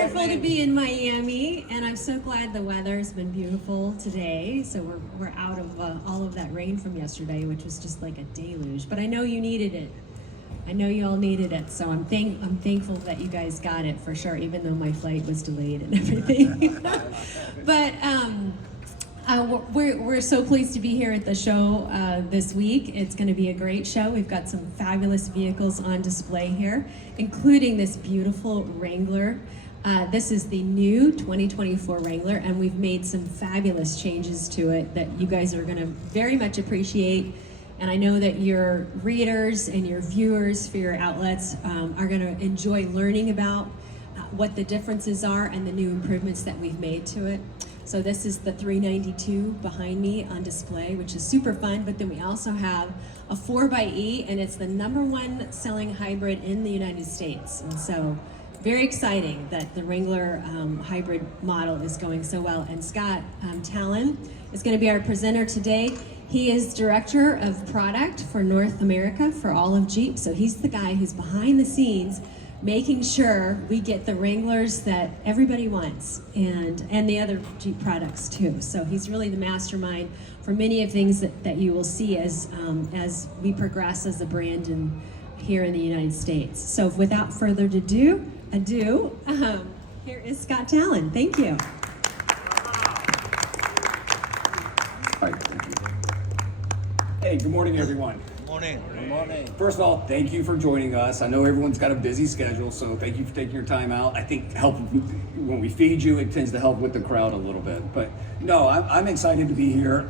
wonderful to be in Miami, and I'm so glad the weather's been beautiful today. So we're out of all of that rain from yesterday, which was just like a deluge. But I know you needed it. I know you all needed it, so I'm thankful that you guys got it for sure, even though my flight was delayed and everything. But we're so pleased to be here at the show this week. It's going to be a great show. We've got some fabulous vehicles on display here, including this beautiful Wrangler. This is the new 2024 Wrangler, and we've made some fabulous changes to it that you guys are going to very much appreciate. And I know that your readers and your viewers for your outlets are going to enjoy learning about what the differences are and the new improvements that we've made to it. So this is the 392 behind me on display, which is super fun. But then we also have a 4xe, and it's the #1 selling hybrid in the United States. And so very exciting that the Wrangler hybrid model is going so well. And Scott Talon is going to be our presenter today. He is Director of Product for North America for all of Jeep. So he's the guy who's behind the scenes making sure we get the Wranglers that everybody wants and the other Jeep products too. So he's really the mastermind for many of things that you will see as we progress as a brand here in the United States. So without further ado, here is Scott Talon. Thank you. All right, thank you. Hey, good morning, everyone. Morning. Good morning. First of all, thank you for joining us. I know everyone's got a busy schedule, so thank you for taking your time out. I think when we feed you, it tends to help with the crowd a little bit. But no, I'm excited to be here.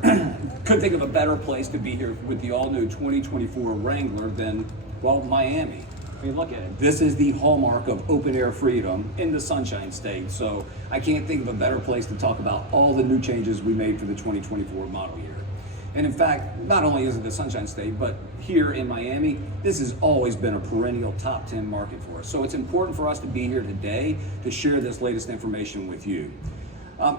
Couldn't think of a better place to be here with the all-new 2024 Wrangler than, well, Miami. I mean, look at it. This is the hallmark of open air freedom in the Sunshine State. So I can't think of a better place to talk about all the new changes we made for the 2024 model year. And in fact, not only is it the Sunshine State, but here in Miami, this has always been a perennial top 10 market for us. So it's important for us to be here today to share this latest information with you.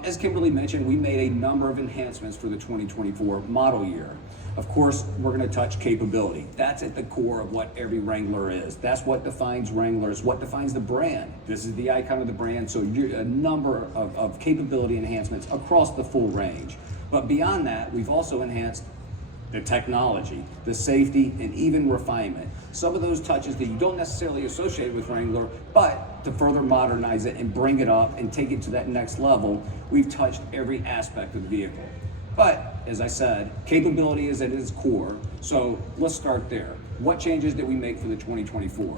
As Kimberly mentioned, we made a number of enhancements for the 2024 model year. Of course, we're going to touch capability. That's at the core of what every Wrangler is. That's what defines Wranglers, what defines the brand. This is the icon of the brand, so a number of capability enhancements across the full range. But beyond that, we've also enhanced the technology, the safety, and even refinement. Some of those touches that you don't necessarily associate with Wrangler, but to further modernize it and bring it up and take it to that next level, we've touched every aspect of the vehicle. But, as I said, capability is at its core, so let's start there. What changes did we make for the 2024?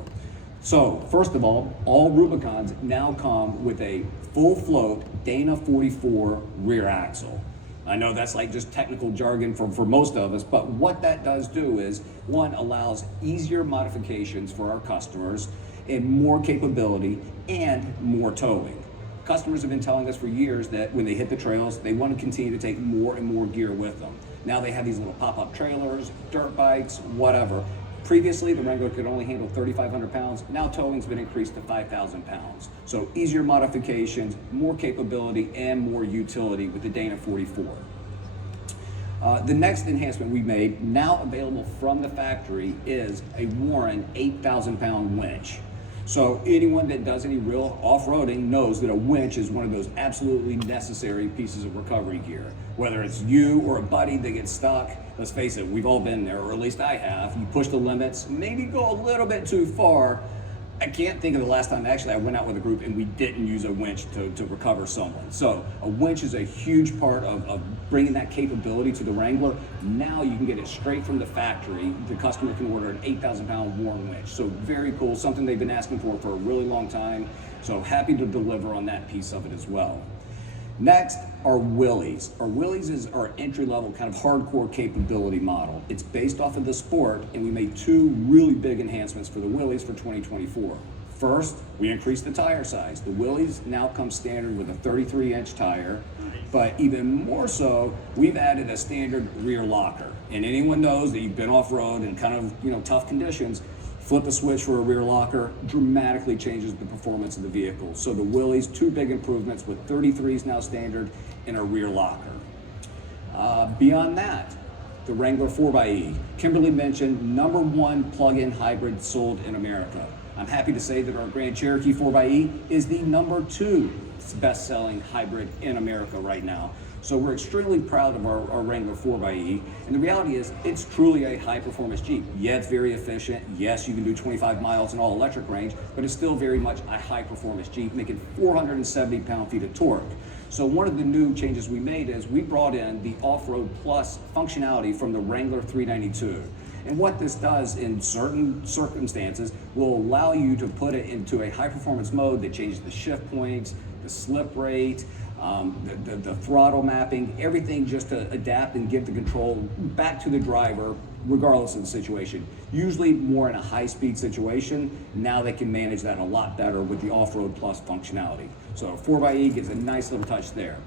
So, first of all Rubicons now come with a full float Dana 44 rear axle. I know that's like just technical jargon for most of us, but what that does do is, one, allows easier modifications for our customers and more capability and more towing. Customers have been telling us for years that when they hit the trails, they want to continue to take more and more gear with them. Now they have these little pop-up trailers, dirt bikes, whatever. Previously, the Wrangler could only handle 3,500 pounds. Now towing's been increased to 5,000 pounds. So easier modifications, more capability, and more utility with the Dana 44. The next enhancement we made, now available from the factory, is a Warren 8,000-pound winch. So anyone that does any real off-roading knows that a winch is one of those absolutely necessary pieces of recovery gear. Whether it's you or a buddy that gets stuck, let's face it, we've all been there, or at least I have. You push the limits, maybe go a little bit too far. I can't think of the last time actually I went out with a group and we didn't use a winch to recover someone. So a winch is a huge part of bringing that capability to the Wrangler. Now you can get it straight from the factory. The customer can order an 8,000-pound Warren winch. So very cool, something they've been asking for a really long time. So happy to deliver on that piece of it as well. Next are Willys. Our Willys is our entry-level kind of hardcore capability model. It's based off of the Sport, and we made two really big enhancements for the Willys for 2024. First, we increased the tire size. The Willys now come standard with a 33-inch tire, but even more so, we've added a standard rear locker. And anyone knows that you've been off-road in kind of tough conditions, flip a switch for a rear locker, dramatically changes the performance of the vehicle. So the Willys, two big improvements with 33s now standard and a rear locker. Beyond that, the Wrangler 4xe. Kimberly mentioned #1 plug-in hybrid sold in America. I'm happy to say that our Grand Cherokee 4xe is the #2 best-selling hybrid in America right now. So we're extremely proud of our Wrangler 4xe, and the reality is it's truly a high-performance Jeep. Yeah, it's very efficient. Yes, you can do 25 miles in all-electric range, but it's still very much a high-performance Jeep, making 470 pound-feet of torque. So one of the new changes we made is we brought in the Off-Road Plus functionality from the Wrangler 392. And what this does in certain circumstances will allow you to put it into a high-performance mode that changes the shift points, the slip rate, the throttle mapping, everything just to adapt and give the control back to the driver regardless of the situation. Usually more in a high-speed situation, now they can manage that a lot better with the Off-Road Plus functionality. So 4xe gives a nice little touch there.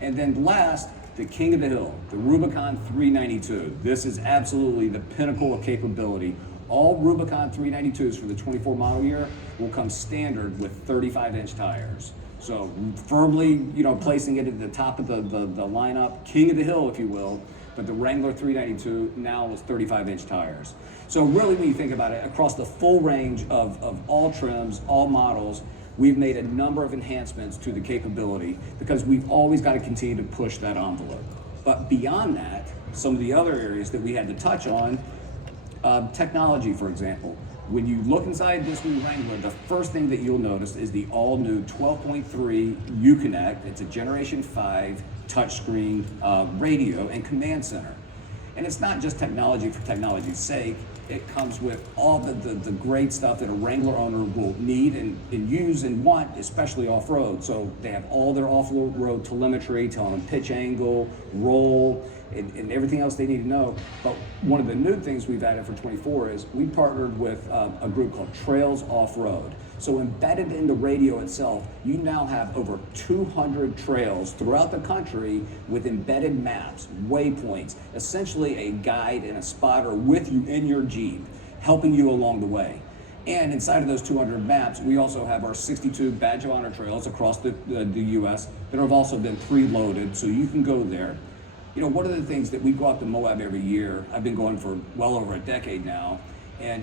And then last, the king of the hill, the Rubicon 392. This is absolutely the pinnacle of capability. All Rubicon 392s for the 24 model year will come standard with 35-inch tires. So firmly, placing it at the top of the lineup, king of the hill, if you will, but the Wrangler 392 now with 35-inch tires. So really, when you think about it, across the full range of all trims, all models, we've made a number of enhancements to the capability because we've always got to continue to push that envelope. But beyond that, some of the other areas that we had to touch on, technology, for example. When you look inside this new Wrangler, the first thing that you'll notice is the all-new 12.3 Uconnect. It's a Generation 5 touchscreen radio and command center. And it's not just technology for technology's sake. It comes with all the great stuff that a Wrangler owner will need and use and want, especially off-road. So they have all their off-road telemetry, telling them pitch angle, roll, and everything else they need to know. But one of the new things we've added for 24 is we partnered with a group called Trails Off-Road. So embedded in the radio itself, you now have over 200 trails throughout the country with embedded maps, waypoints, essentially a guide and a spotter with you in your Jeep, helping you along the way. And inside of those 200 maps, we also have our 62 Badge of Honor trails across the U.S. that have also been preloaded, so you can go there. One of the things that we go out to Moab every year, I've been going for well over a decade now, and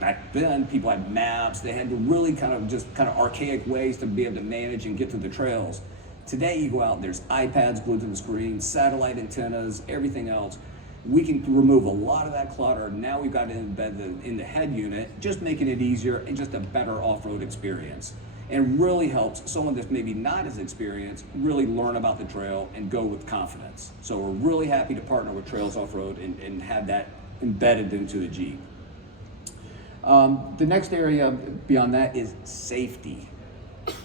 back then people had maps, they had to really kind of archaic ways to be able to manage and get to the trails. Today you go out, there's iPads glued to the screen, satellite antennas, everything else. We can remove a lot of that clutter. Now we've got it embedded in the head unit, just making it easier and just a better off-road experience. And really helps someone that's maybe not as experienced really learn about the trail and go with confidence. So we're really happy to partner with Trails Off-Road and have that embedded into the Jeep. The next area beyond that is safety.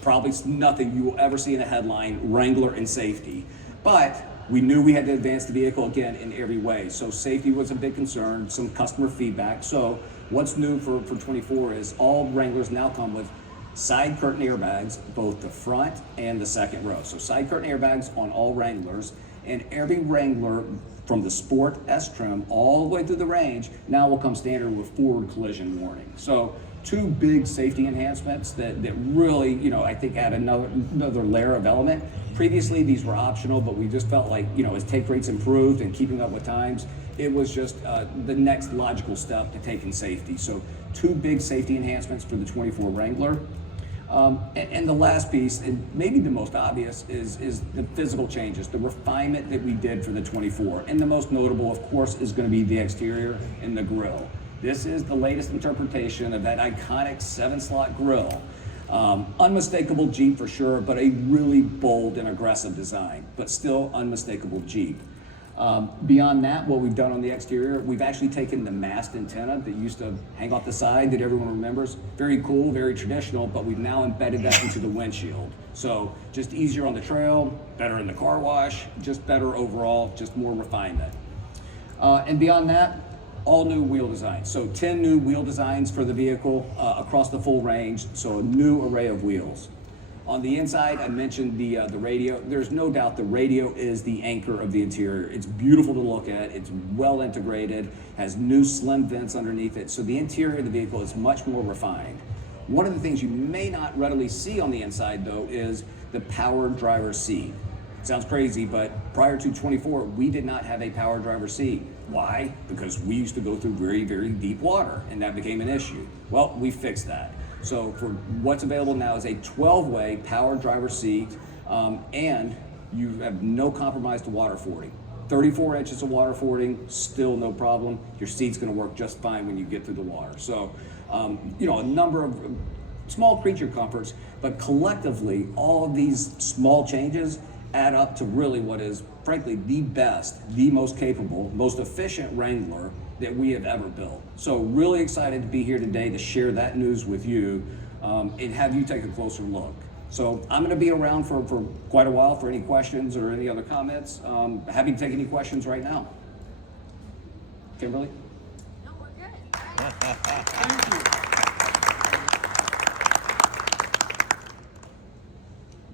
Probably nothing you will ever see in a headline, Wrangler and safety. But we knew we had to advance the vehicle again in every way. So safety was a big concern, some customer feedback. So what's new for 24 is all Wranglers now come with side curtain airbags, both the front and the second row. So side curtain airbags on all Wranglers, and every Wrangler from the Sport S trim all the way through the range now will come standard with forward collision warning. So two big safety enhancements that really, I think add another layer of element. Previously, these were optional, but we just felt like, as take rates improved and keeping up with times, it was just the next logical step to take in safety. So two big safety enhancements for the 24 Wrangler. And the last piece, and maybe the most obvious, is the physical changes, the refinement that we did for the 24. And the most notable, of course, is going to be the exterior and the grille. This is the latest interpretation of that iconic 7-slot grille. Unmistakable Jeep for sure, but a really bold and aggressive design, but still unmistakable Jeep. Beyond that, what we've done on the exterior, we've actually taken the mast antenna that used to hang off the side that everyone remembers. Very cool, very traditional, but we've now embedded that into the windshield. So just easier on the trail, better in the car wash, just better overall, just more refinement. And beyond that, all new wheel designs. So 10 new wheel designs for the vehicle across the full range, so a new array of wheels. On the inside, I mentioned the radio. There's no doubt the radio is the anchor of the interior. It's beautiful to look at. It's well integrated, has new slim vents underneath it. So the interior of the vehicle is much more refined. One of the things you may not readily see on the inside, though, is the powered driver's seat. It sounds crazy, but prior to 24, we did not have a power driver's seat. Why? Because we used to go through very, very deep water, and that became an issue. Well, we fixed that. So for what's available now is a 12-way power driver seat, and you have no compromise to water fording. 34 inches of water fording, still no problem. Your seat's gonna work just fine when you get through the water. So, you know, a number of small creature comforts, but collectively, all of these small changes add up to really what is, frankly, the best, the most capable, most efficient Wrangler that we have ever built. So really excited to be here today to share that news with you and have you take a closer look. So I'm going to be around for quite a while for any questions or any other comments. Happy to take any questions right now. Kimberly? No, we're good. Thank you.